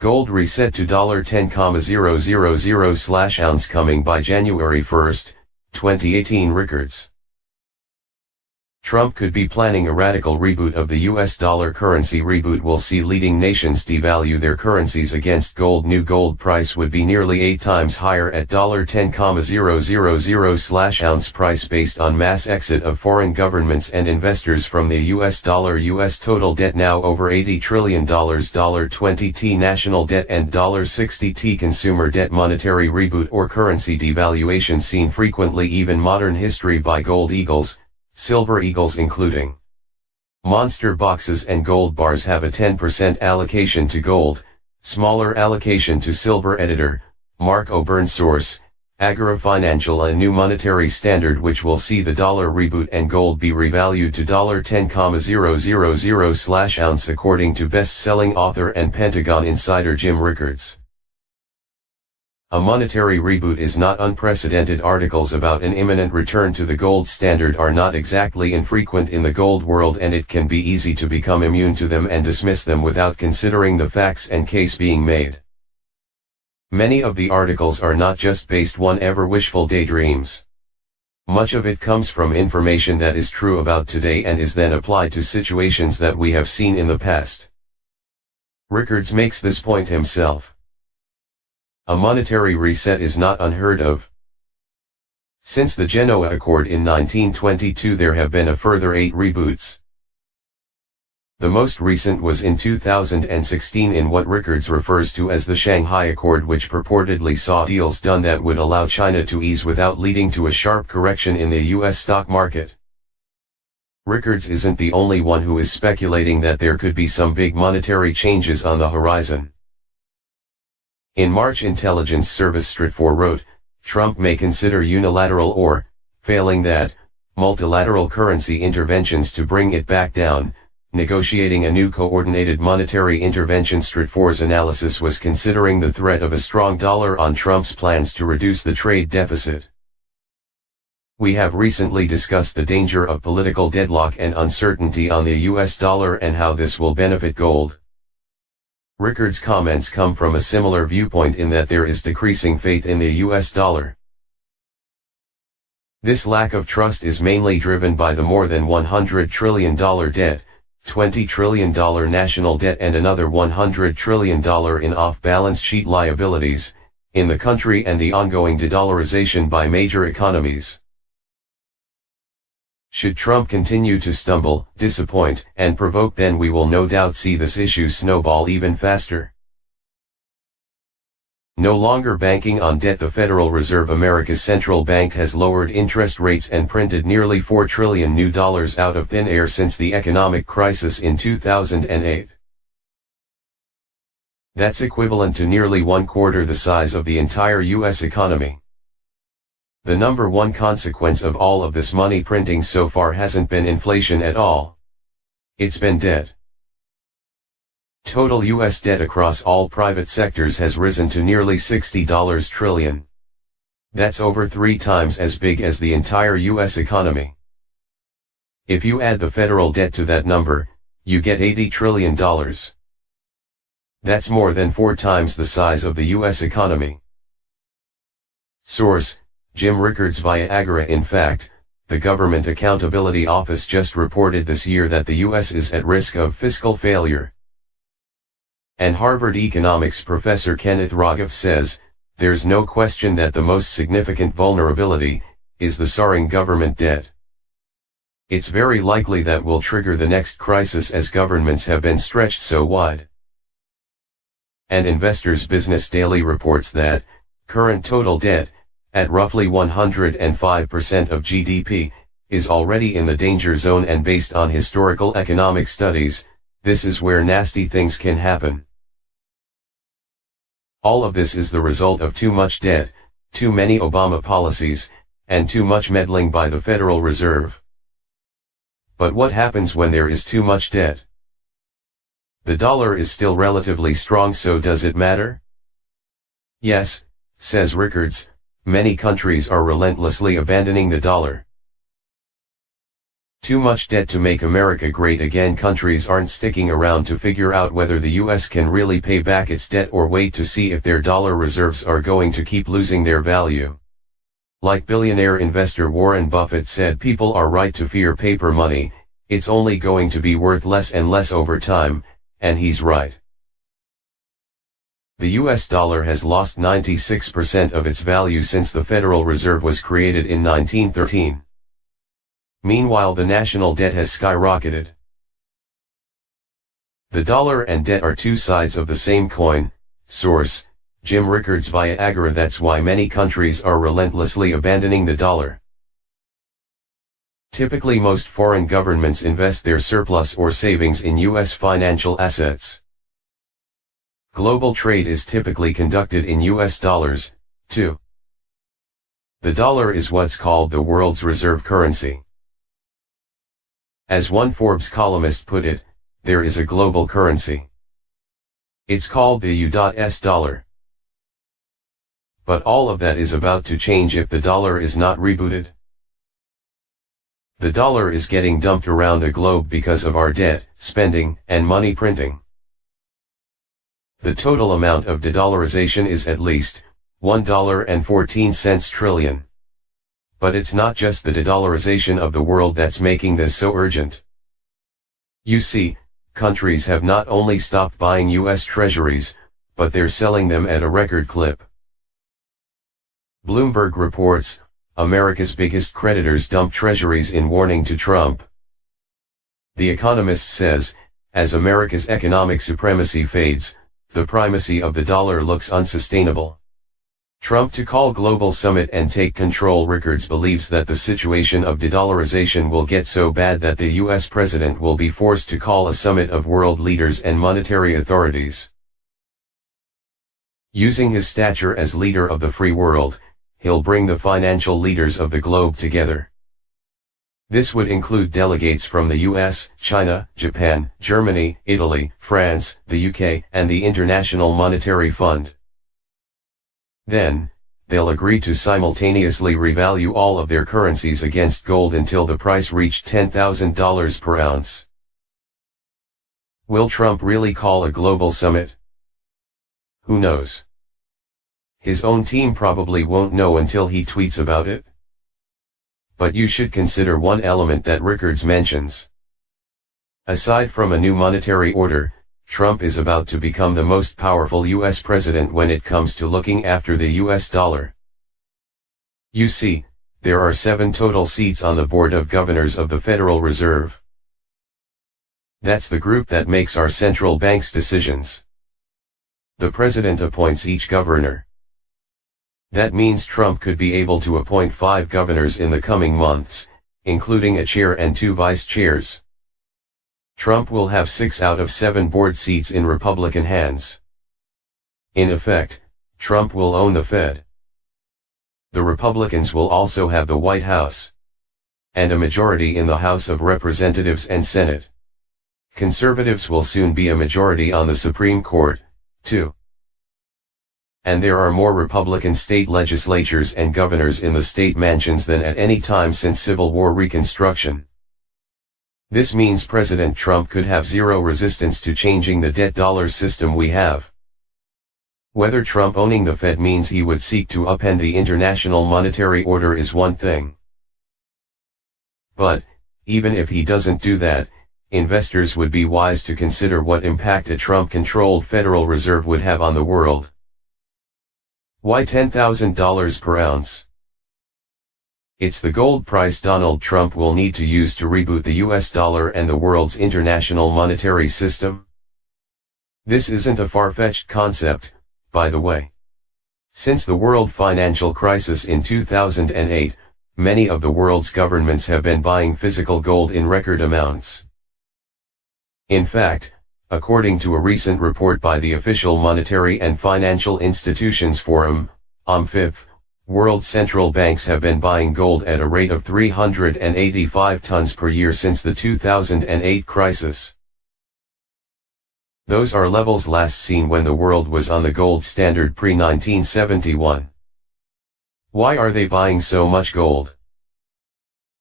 Gold reset to $10,000/ounce coming by January 1, 2018. Rickards. Trump could be planning a radical reboot of the US dollar currency. Reboot will see leading nations devalue their currencies against gold. New gold price would be nearly 8 times higher at $10,000/ounce price based on mass exit of foreign governments and investors from the US dollar. US total debt now over $80 trillion. $20t national debt and $60t consumer debt. Monetary reboot or currency devaluation seen frequently even modern history by gold eagles, silver eagles including monster boxes and gold bars have a 10% allocation to gold, smaller allocation to silver. Editor, Mark O'Byrne. Source, Agora Financial. A new monetary standard which will see the dollar reboot and gold be revalued to $10,000/ounce according to best-selling author and Pentagon insider Jim Rickards. A monetary reboot is not unprecedented. Articles about an imminent return to the gold standard are not exactly infrequent in the gold world, and it can be easy to become immune to them and dismiss them without considering the facts and case being made. Many of the articles are not just based on ever wishful daydreams. Much of it comes from information that is true about today and is then applied to situations that we have seen in the past. Rickards makes this point himself. A monetary reset is not unheard of. Since the Genoa Accord in 1922 there have been a further 8 reboots. The most recent was in 2016 in what Rickards refers to as the Shanghai Accord, which purportedly saw deals done that would allow China to ease without leading to a sharp correction in the US stock market. Rickards isn't the only one who is speculating that there could be some big monetary changes on the horizon. In March, intelligence service Stratfor wrote, Trump may consider unilateral or, failing that, multilateral currency interventions to bring it back down, negotiating a new coordinated monetary intervention. Stratfor's analysis was considering the threat of a strong dollar on Trump's plans to reduce the trade deficit. We have recently discussed the danger of political deadlock and uncertainty on the US dollar and how this will benefit gold. Rickards' comments come from a similar viewpoint in that there is decreasing faith in the US dollar. This lack of trust is mainly driven by the more than $100 trillion debt, $20 trillion national debt and another $100 trillion in off-balance sheet liabilities, in the country and the ongoing de-dollarization by major economies. Should Trump continue to stumble, disappoint, and provoke, then we will no doubt see this issue snowball even faster. No longer banking on debt, the Federal Reserve, America's central bank, has lowered interest rates and printed nearly $4 trillion new dollars out of thin air since the economic crisis in 2008. That's equivalent to nearly 1/4 the size of the entire US economy. The number one consequence of all of this money printing so far hasn't been inflation at all. It's been debt. Total US debt across all private sectors has risen to nearly $60 trillion. That's over 3 times as big as the entire US economy. If you add the federal debt to that number, you get $80 trillion. That's more than 4 times the size of the US economy. Source, Jim Rickards via Agora. In fact, the Government Accountability Office just reported this year that the US is at risk of fiscal failure. And Harvard economics professor Kenneth Rogoff says, there's no question that the most significant vulnerability is the soaring government debt. It's very likely that will trigger the next crisis as governments have been stretched so wide. And Investors Business Daily reports that current total debt, at roughly 105% of GDP, is already in the danger zone, and based on historical economic studies, this is where nasty things can happen. All of this is the result of too much debt, too many Obama policies, and too much meddling by the Federal Reserve. But what happens when there is too much debt? The dollar is still relatively strong, so does it matter? Yes, says Rickards. Many countries are relentlessly abandoning the dollar. Too much debt to make America great again. Countries aren't sticking around to figure out whether the US can really pay back its debt or wait to see if their dollar reserves are going to keep losing their value. Like billionaire investor Warren Buffett said, people are right to fear paper money, it's only going to be worth less and less over time, and he's right. The US dollar has lost 96% of its value since the Federal Reserve was created in 1913. Meanwhile, the national debt has skyrocketed. The dollar and debt are two sides of the same coin. Source: Jim Rickards via Agora. That's why many countries are relentlessly abandoning the dollar. Typically, most foreign governments invest their surplus or savings in US financial assets. Global trade is typically conducted in US dollars, too. The dollar is what's called the world's reserve currency. As one Forbes columnist put it, there is a global currency. It's called the U.S. dollar. But all of that is about to change if the dollar is not rebooted. The dollar is getting dumped around the globe because of our debt, spending, and money printing. The total amount of de-dollarization is at least $1.14 trillion. But it's not just the de-dollarization of the world that's making this so urgent. You see, countries have not only stopped buying US treasuries, but they're selling them at a record clip. Bloomberg reports, America's biggest creditors dump treasuries in warning to Trump. The Economist says, as America's economic supremacy fades, the primacy of the dollar looks unsustainable. Trump to call global summit and take control. Rickards believes that the situation of de-dollarization will get so bad that the US president will be forced to call a summit of world leaders and monetary authorities. Using his stature as leader of the free world, he'll bring the financial leaders of the globe together. This would include delegates from the US, China, Japan, Germany, Italy, France, the UK, and the International Monetary Fund. Then, they'll agree to simultaneously revalue all of their currencies against gold until the price reached $10,000 per ounce. Will Trump really call a global summit? Who knows? His own team probably won't know until he tweets about it. But you should consider one element that Rickards mentions. Aside from a new monetary order, Trump is about to become the most powerful US president when it comes to looking after the US dollar. You see, there are 7 total seats on the Board of Governors of the Federal Reserve. That's the group that makes our central bank's decisions. The president appoints each governor. That means Trump could be able to appoint 5 governors in the coming months, including a chair and 2 vice chairs. Trump will have 6 out of 7 board seats in Republican hands. In effect, Trump will own the Fed. The Republicans will also have the White House. And a majority in the House of Representatives and Senate. Conservatives will soon be a majority on the Supreme Court, too. And there are more Republican state legislatures and governors in the state mansions than at any time since Civil War Reconstruction. This means President Trump could have zero resistance to changing the debt dollar system we have. Whether Trump owning the Fed means he would seek to upend the international monetary order is one thing. But, even if he doesn't do that, investors would be wise to consider what impact a Trump-controlled Federal Reserve would have on the world. Why $10,000 per ounce? It's the gold price Donald Trump will need to use to reboot the US dollar and the world's international monetary system. This isn't a far-fetched concept, by the way. Since the world financial crisis in 2008, many of the world's governments have been buying physical gold in record amounts. In fact, according to a recent report by the Official Monetary and Financial Institutions Forum, OMFIF, world central banks have been buying gold at a rate of 385 tons per year since the 2008 crisis. Those are levels last seen when the world was on the gold standard pre-1971. Why are they buying so much gold?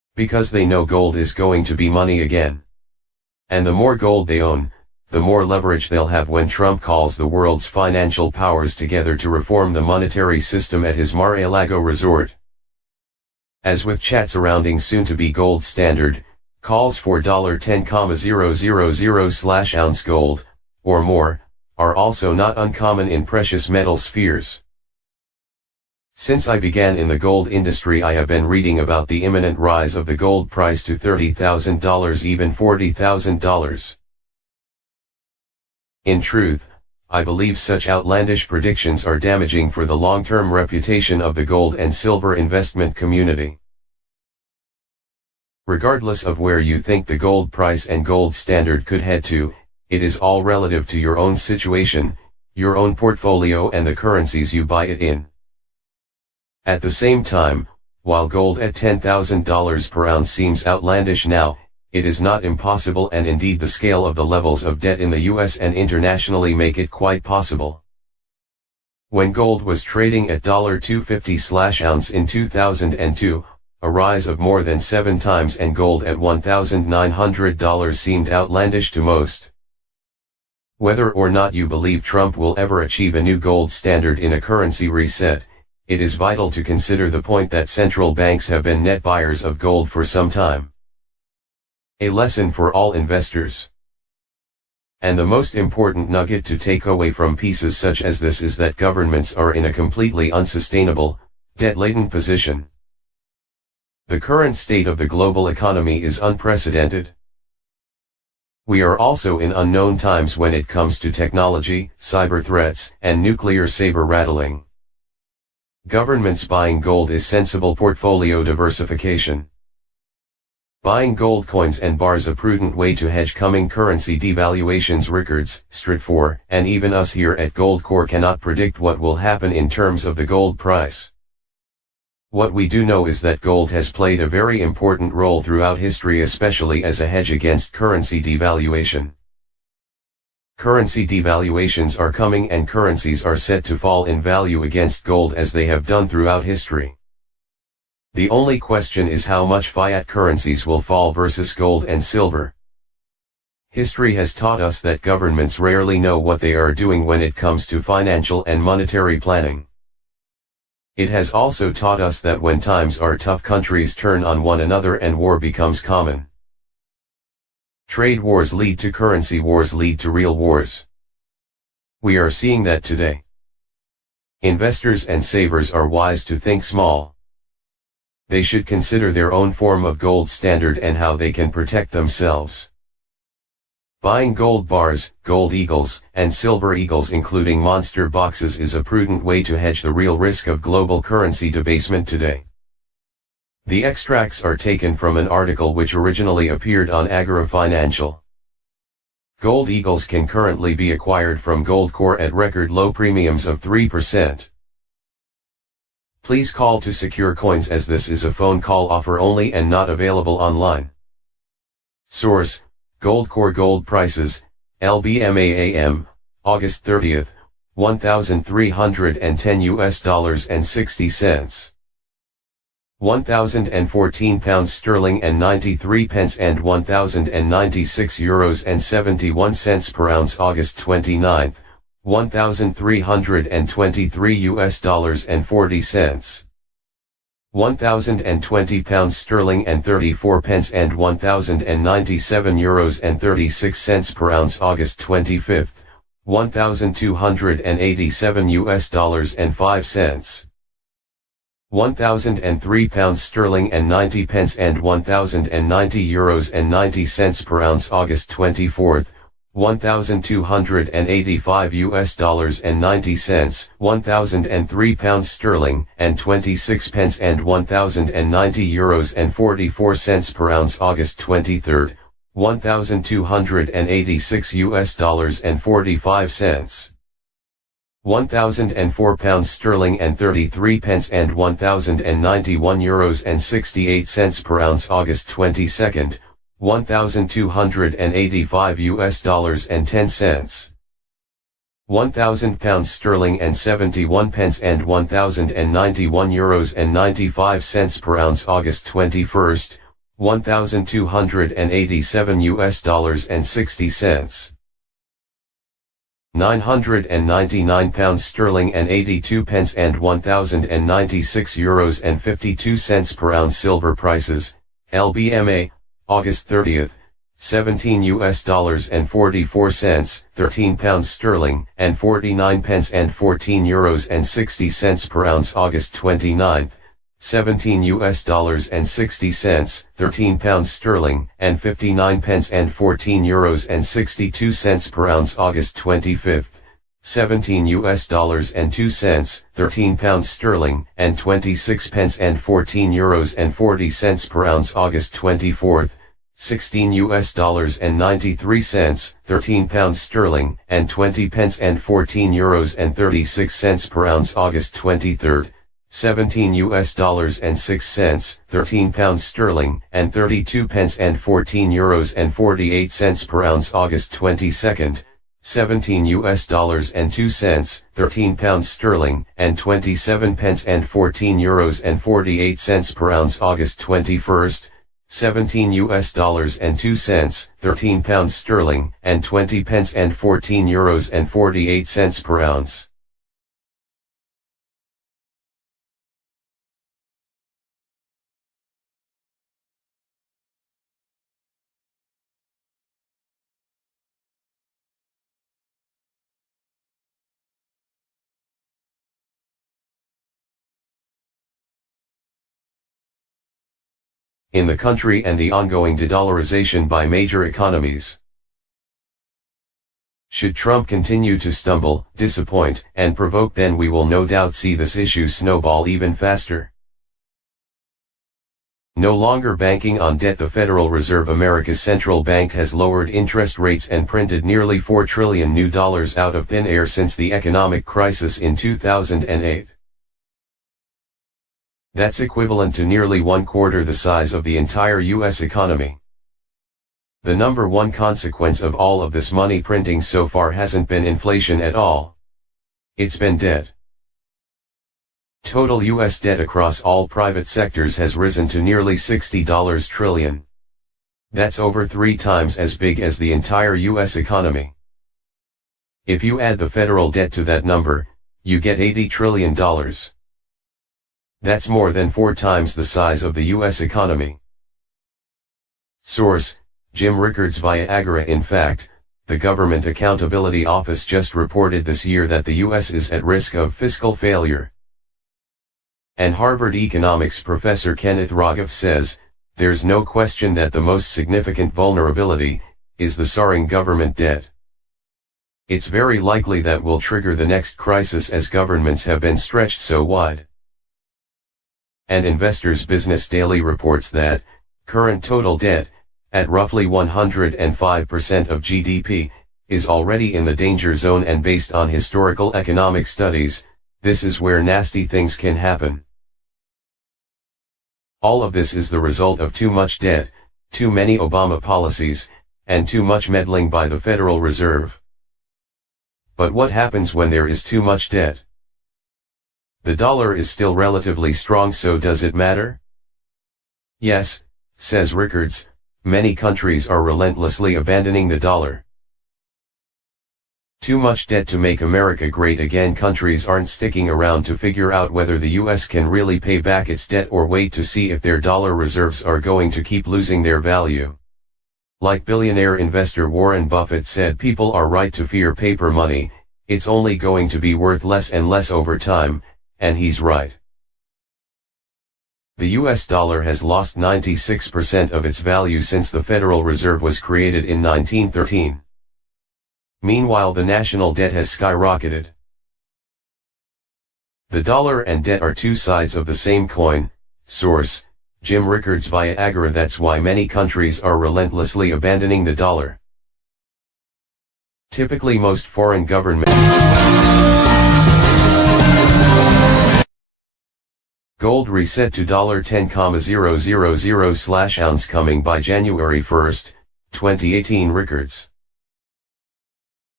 Because they know gold is going to be money again. And the more gold they own, the more leverage they'll have when Trump calls the world's financial powers together to reform the monetary system at his Mar-a-Lago resort. As with chat surrounding soon-to-be gold standard, calls for $10,000/ounce gold, or more, are also not uncommon in precious metal spheres. Since I began in the gold industry, I have been reading about the imminent rise of the gold price to $30,000, even $40,000. In truth, I believe such outlandish predictions are damaging for the long-term reputation of the gold and silver investment community. Regardless of where you think the gold price and gold standard could head to, it is all relative to your own situation, your own portfolio and the currencies you buy it in. At the same time, while gold at $10,000 per ounce seems outlandish now, it is not impossible, and indeed the scale of the levels of debt in the US and internationally make it quite possible. When gold was trading at $250/ounce in 2002, a rise of more than 7 times, and gold at $1,900 seemed outlandish to most. Whether or not you believe Trump will ever achieve a new gold standard in a currency reset, it is vital to consider the point that central banks have been net buyers of gold for some time. A lesson for all investors. And the most important nugget to take away from pieces such as this is that governments are in a completely unsustainable, debt-laden position. The current state of the global economy is unprecedented. We are also in unknown times when it comes to technology, cyber threats, and nuclear saber rattling. Governments buying gold is sensible portfolio diversification. Buying gold coins and bars a prudent way to hedge coming currency devaluations. Rickards, Stratfor, and even us here at Goldcore cannot predict what will happen in terms of the gold price. What we do know is that gold has played a very important role throughout history, especially as a hedge against currency devaluation. Currency devaluations are coming, and currencies are set to fall in value against gold as they have done throughout history. The only question is how much fiat currencies will fall versus gold and silver. History has taught us that governments rarely know what they are doing when it comes to financial and monetary planning. It has also taught us that when times are tough, countries turn on one another and war becomes common. Trade wars lead to currency wars, lead to real wars. We are seeing that today. Investors and savers are wise to think small. They should consider their own form of gold standard and how they can protect themselves. Buying gold bars, gold eagles, and silver eagles including monster boxes is a prudent way to hedge the real risk of global currency debasement today. The extracts are taken from an article which originally appeared on Agora Financial. Gold eagles can currently be acquired from Goldcore at record low premiums of 3%. Please call to secure coins, as this is a phone call offer only and not available online. Source: Goldcore Gold Prices, LBMAAM, August 30th, $1,310 and 60 cents. 1,014 pounds sterling and 93 pence and 1,096 euros and 71 cents per ounce. August 29th, $1,323 and 40 cents. 1,020 pounds sterling and 34 pence and 1,097 euros and 36 cents per ounce. August 25th, $1,287 and 5 cents. 1,003 pounds sterling and 90 pence and 1,090 euros and 90 cents per ounce. August 24th, $1,285 and 90 cents. 1,003 pounds sterling and 26 pence and 1,090 euros and 44 cents per ounce. August 23rd, $1,286 and 45 cents. 1,004 pounds sterling and 33 pence and 1,091 euros and 68 cents per ounce. August 22nd, $1,285 and 10 cents. 1,000 pounds sterling and 71 pence and 1,091 euros and 95 cents per ounce. August 21st, $1,287 and 60 cents. £999 and 82 pence and €1,096 and 52 cents per ounce. Silver prices, LBMA, August 30th, $17 and 44 cents, 13 pounds sterling, and 49 pence and 14 euros and 60 cents per ounce. August 29th, $17 and 60 cents, 13 pounds sterling, and 59 pence and 14 euros and 62 cents per ounce. August 25th, $17 and 2 cents, 13 pounds sterling, and 26 pence and 14 euros and 40 cents per ounce. August 24th, $16 and 93 cents, 13 pounds sterling, and 20 pence and 14 euros and 36 cents per ounce. August 23rd, $17 and 6 cents, 13 pounds sterling, and 32 pence and 14 euros and 48 cents per ounce. August 22nd, $17 and 2 cents, 13 pounds sterling, and 27 pence and 14 euros and 48 cents per ounce. August 21st, $17 and 2 cents, 13 pounds sterling, and 20 pence and 14 euros and 48 cents per ounce. In the country and the ongoing de-dollarization by major economies. Should Trump continue to stumble, disappoint, and provoke, then we will no doubt see this issue snowball even faster. No longer banking on debt, the Federal Reserve, America's central bank, has lowered interest rates and printed nearly $4 trillion new dollars out of thin air since the economic crisis in 2008. That's equivalent to nearly 1/4 the size of the entire U.S. economy. The number one consequence of all of this money printing so far hasn't been inflation at all. It's been debt. Total U.S. debt across all private sectors has risen to nearly $60 trillion. That's over 3 times as big as the entire U.S. economy. If you add the federal debt to that number, you get $80 trillion. That's more than 4 times the size of the U.S. economy. Source, Jim Rickards via Agora. In fact, the Government Accountability Office just reported this year that the U.S. is at risk of fiscal failure. And Harvard economics professor Kenneth Rogoff says, there's no question that the most significant vulnerability is the soaring government debt. It's very likely that will trigger the next crisis, as governments have been stretched so wide. And Investors Business Daily reports that current total debt, at roughly 105% of GDP, is already in the danger zone, and based on historical economic studies, this is where nasty things can happen. All of this is the result of too much debt, too many Obama policies, and too much meddling by the Federal Reserve. But what happens when there is too much debt? The dollar is still relatively strong, so does it matter? Yes, says Rickards, many countries are relentlessly abandoning the dollar. Too much debt to make America great again. Countries aren't sticking around to figure out whether the US can really pay back its debt, or wait to see if their dollar reserves are going to keep losing their value. Like billionaire investor Warren Buffett said, people are right to fear paper money, it's only going to be worth less and less over time, and he's right. The US dollar has lost 96% of its value since the Federal Reserve was created in 1913. Meanwhile, the national debt has skyrocketed. The dollar and debt are two sides of the same coin. Source, Jim Rickards via Agora. That's why many countries are relentlessly abandoning the dollar. Typically, most foreign governments. Gold reset to $10,000/ounce coming by January 1, 2018. Rickards.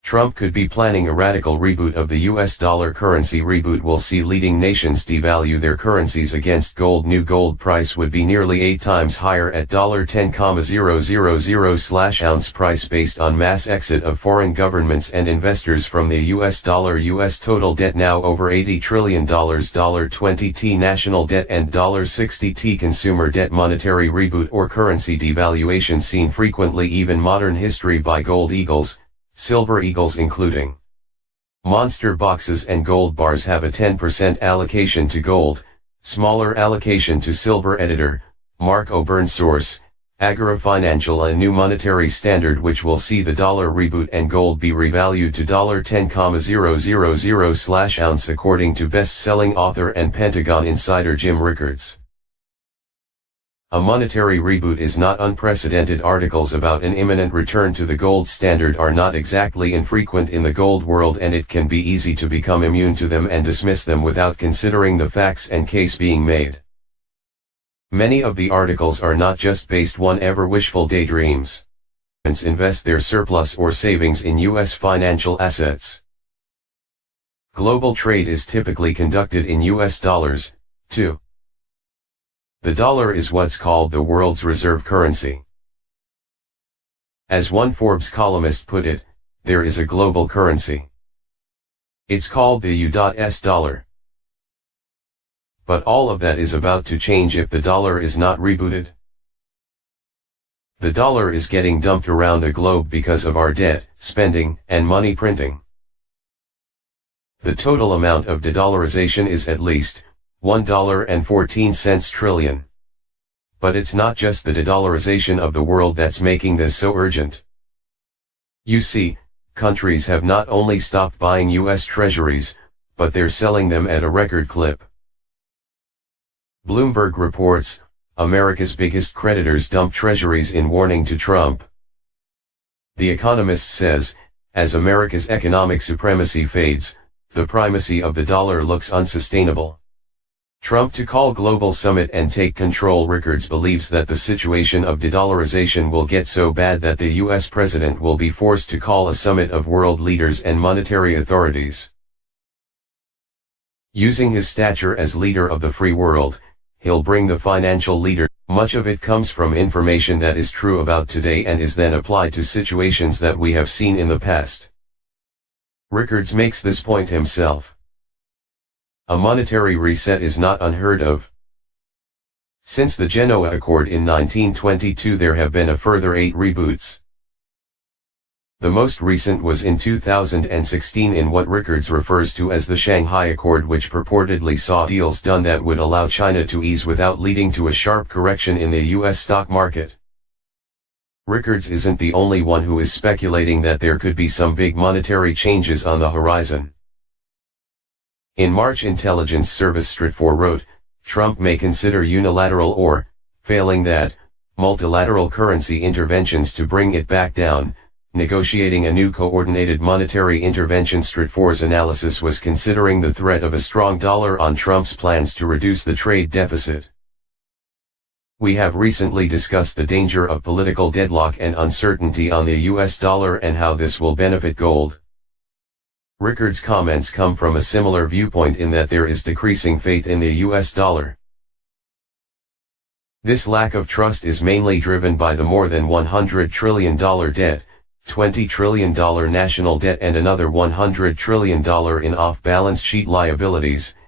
Trump could be planning a radical reboot of the US dollar currency. Reboot will see leading nations devalue their currencies against gold. New gold price would be nearly 8 times higher at $10,000/ounce, price based on mass exit of foreign governments and investors from the US dollar. US total debt now over $80 trillion, $20t national debt and $60t consumer debt. Monetary reboot or currency devaluation seen frequently even modern history by gold eagles, silver eagles including monster boxes and gold bars have a 10% allocation to gold, smaller allocation to silver. Editor, Mark O'Byrne. Source, Agora Financial. A new monetary standard which will see the dollar reboot and gold be revalued to $10,000/ounce according to best-selling author and Pentagon insider Jim Rickards. A monetary reboot is not unprecedented. Articles about an imminent return to the gold standard are not exactly infrequent in the gold world, and it can be easy to become immune to them and dismiss them without considering the facts and case being made. Many of the articles are not just based on ever wishful daydreams. Invest their surplus or savings in U.S. financial assets. Global trade is typically conducted in U.S. dollars, too. The dollar is what's called the world's reserve currency. As one Forbes columnist put it, there is a global currency. It's called the U.S. dollar. But all of that is about to change if the dollar is not rebooted. The dollar is getting dumped around the globe because of our debt, spending, and money printing. The total amount of de-dollarization is at least $1.14 trillion. But it's not just the de-dollarization of the world that's making this so urgent. You see, countries have not only stopped buying U.S. treasuries, but they're selling them at a record clip. Bloomberg reports, America's biggest creditors dump treasuries in warning to Trump. The Economist says, as America's economic supremacy fades, the primacy of the dollar looks unsustainable. Trump to call global summit and take control. Rickards believes that the situation of de-dollarization will get so bad that the U.S. president will be forced to call a summit of world leaders and monetary authorities. Using his stature as leader of the free world, he'll bring the financial leader. Much of it comes from information that is true about today and is then applied to situations that we have seen in the past. Rickards makes this point himself. A monetary reset is not unheard of. Since the Genoa Accord in 1922 there have been a further 8 reboots. The most recent was in 2016 in what Rickards refers to as the Shanghai Accord, which purportedly saw deals done that would allow China to ease without leading to a sharp correction in the U.S. stock market. Rickards isn't the only one who is speculating that there could be some big monetary changes on the horizon. In March, Intelligence Service Stratfor wrote, Trump may consider unilateral or, failing that, multilateral currency interventions to bring it back down, negotiating a new coordinated monetary intervention. Stratfor's analysis was considering the threat of a strong dollar on Trump's plans to reduce the trade deficit. We have recently discussed the danger of political deadlock and uncertainty on the US dollar and how this will benefit gold. Rickards' comments come from a similar viewpoint in that there is decreasing faith in the US dollar. This lack of trust is mainly driven by the more than $100 trillion debt, $20 trillion national debt and another $100 trillion in off-balance sheet liabilities,